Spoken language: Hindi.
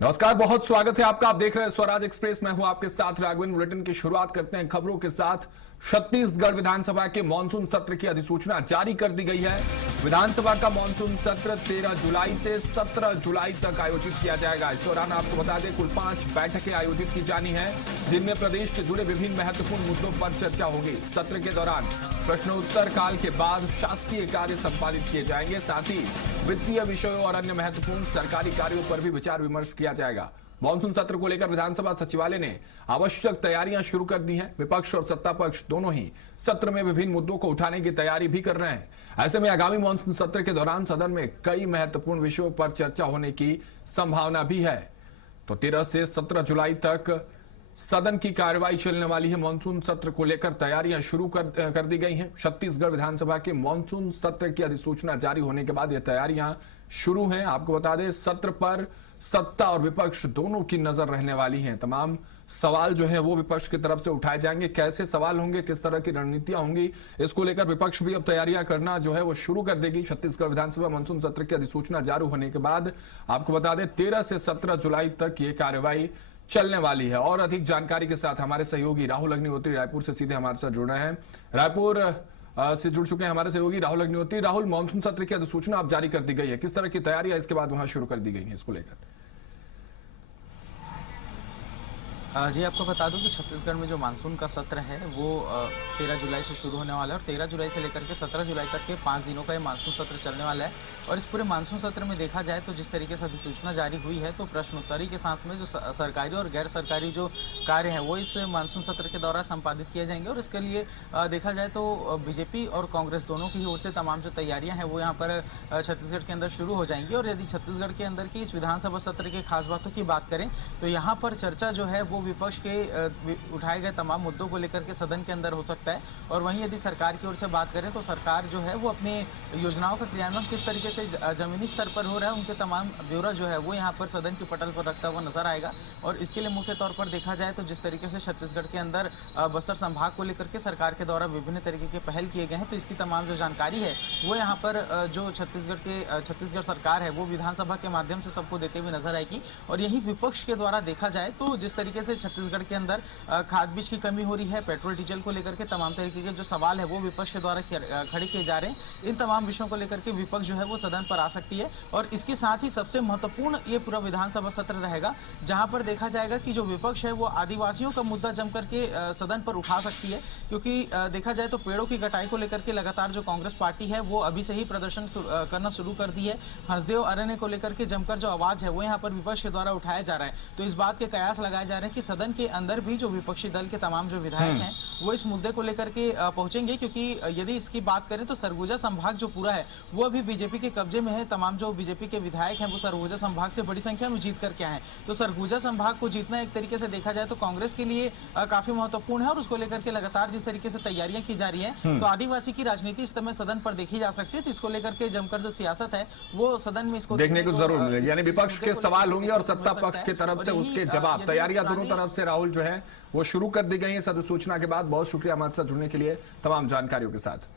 नमस्कार, बहुत स्वागत है आपका। आप देख रहे हैं स्वराज एक्सप्रेस। मैं हूं आपके साथ राघवेंद्र। बुलेटिन की शुरुआत करते हैं खबरों के साथ। छत्तीसगढ़ विधानसभा के मानसून सत्र की अधिसूचना जारी कर दी गई है। विधानसभा का मानसून सत्र 13 जुलाई से 17 जुलाई तक आयोजित किया जाएगा। इस दौरान आपको बता दें कुल 5 बैठकें आयोजित की जानी है, जिनमें प्रदेश से जुड़े विभिन्न महत्वपूर्ण मुद्दों पर चर्चा होगी। सत्र के दौरान प्रश्नोत्तर काल के बाद शासकीय कार्य संपादित किए जाएंगे। साथ ही वित्तीय विषयों और अन्य महत्वपूर्ण सरकारी कार्यों पर भी विचार विमर्श किया जाएगा। मानसून सत्र को लेकर विधानसभा सचिवालय ने आवश्यक तैयारियां शुरू कर दी हैं। विपक्ष और सत्ता पक्ष दोनों ही सत्र में विभिन्न मुद्दों को उठाने की तैयारी भी कर रहे हैं। ऐसे में आगामी मानसून सत्र के दौरान सदन में कई महत्वपूर्ण विषयों पर चर्चा होने की संभावना भी है। तो 13 से 17 जुलाई तक सदन की कार्यवाही चलने वाली है। मानसून सत्र को लेकर तैयारियां शुरू कर दी गई हैं। छत्तीसगढ़ विधानसभा के मानसून सत्र की अधिसूचना जारी होने के बाद ये तैयारियां शुरू हैं। आपको बता दें, सत्र पर सत्ता और विपक्ष दोनों की नजर रहने वाली है। तमाम सवाल जो है वो विपक्ष की तरफ से उठाए जाएंगे। कैसे सवाल होंगे, किस तरह की रणनीतियां होंगी, इसको लेकर विपक्ष भी अब तैयारियां करना जो है वो शुरू कर देगी। छत्तीसगढ़ विधानसभा मानसून सत्र की अधिसूचना जारी होने के बाद आपको बता दें 13 से 17 जुलाई तक ये कार्यवाही चलने वाली है। और अधिक जानकारी के साथ हमारे सहयोगी राहुल अग्निहोत्री रायपुर से सीधे हमारे साथ जुड़ रहे हैं। रायपुर से जुड़ चुके हैं हमारे सहयोगी राहुल अग्निहोत्री। राहुल, मानसून सत्र की अधिसूचना अब जारी कर दी गई है, किस तरह की तैयारियां इसके बाद वहां शुरू कर दी गई है इसको लेकर? जी, आपको बता दूं कि छत्तीसगढ़ में जो मानसून का सत्र है वो 13 जुलाई से शुरू होने वाला है और 13 जुलाई से लेकर के 17 जुलाई तक के 5 दिनों का ये मानसून सत्र चलने वाला है। और इस पूरे मानसून सत्र में देखा जाए तो जिस तरीके से अधिसूचना जारी हुई है, तो प्रश्नोत्तरी के साथ में जो सरकारी और गैर सरकारी जो कार्य हैं वो इस मानसून सत्र के दौरान संपादित किए जाएंगे। और इसके लिए देखा जाए तो बीजेपी और कांग्रेस दोनों की ओर से तमाम जो तैयारियां हैं वो यहाँ पर छत्तीसगढ़ के अंदर शुरू हो जाएंगी। और यदि छत्तीसगढ़ के अंदर की इस विधानसभा सत्र की खास बातों की बात करें तो यहाँ पर चर्चा जो है वो विपक्ष के उठाए गए तमाम मुद्दों को लेकर के सदन के अंदर हो सकता है। और वहीं यदि सरकार की ओर से बात करें तो सरकार जो है वो अपने योजनाओं का क्रियान्वयन किस तरीके से जमीनी स्तर पर हो रहा है, उनके तमाम ब्यौरा जो है वो यहाँ पर सदन की पटल पर रखता हुआ नजर आएगा। और इसके लिए मुख्य तौर पर देखा जाए तो जिस तरीके से छत्तीसगढ़ के अंदर बस्तर संभाग को लेकर के सरकार के द्वारा विभिन्न तरीके के पहल किए गए हैं, तो इसकी तमाम जो जानकारी है वो यहाँ पर जो छत्तीसगढ़ सरकार है वो विधानसभा के माध्यम से सबको देते हुए नजर आएगी। और यही विपक्ष के द्वारा देखा जाए तो जिस तरीके से छत्तीसगढ़ के अंदर खाद बीज की कमी हो रही है, पेट्रोल डीजल को लेकर के तमाम तरीके के जो सवाल है वो विपक्ष के द्वारा खड़े किए जा रहे हैं, इन तमाम विषयों को लेकर के विपक्ष जो है वो सदन पर आ सकती है। और इसके साथ ही सबसे महत्वपूर्ण ये पूरा विधानसभा सत्र रहेगा जहां पर देखा जाएगा कि जो विपक्ष है वो आदिवासियों का मुद्दा जम करके सदन पर उठा सकती है। क्योंकि देखा जाए तो पेड़ों की कटाई को लेकर के लगातार जो कांग्रेस पार्टी है वो अभी से ही प्रदर्शन करना शुरू कर दी है। हंसदेव अरण्य को लेकर के जमकर जो आवाज है वो यहाँ पर विपक्ष के द्वारा उठाया जा रहा है। तो इस बात के कयास लगाए जा रहे हैं कि सदन के अंदर भी जो विपक्षी दल के तमाम जो विधायक हैं वो इस मुद्दे को लेकर के पहुंचेंगे। क्योंकि यदि इसकी बात करें तो सरगुजा संभाग जो पूरा है वो अभी बीजेपी के कब्जे में है। तमाम जो बीजेपी के विधायक हैं वो सरगुजा संभाग से बड़ी संख्या में जीत करके आए हैं। तो सरगुजा संभाग को जीतना एक तरीके से देखा जाए तो कांग्रेस के लिए काफी महत्वपूर्ण है। और उसको लेकर के लगातार जिस तरीके से तैयारियां की जा रही है तो आदिवासी की राजनीति इस समय सदन पर देखी जा सकती है। तो इसको लेकर के जमकर जो सियासत है वो सदन में इसको देखने को जरूर मिलेगी। यानी विपक्ष के सवाल होंगे और सत्ता पक्ष की तरफ से उसके जवाब। तैयारियां दोनों तरफ से राहुल जो है वो शुरू कर दी गई है। इस अधिसूचना के बाद बहुत शुक्रिया हमारे साथ जुड़ने के लिए, तमाम जानकारियों के साथ।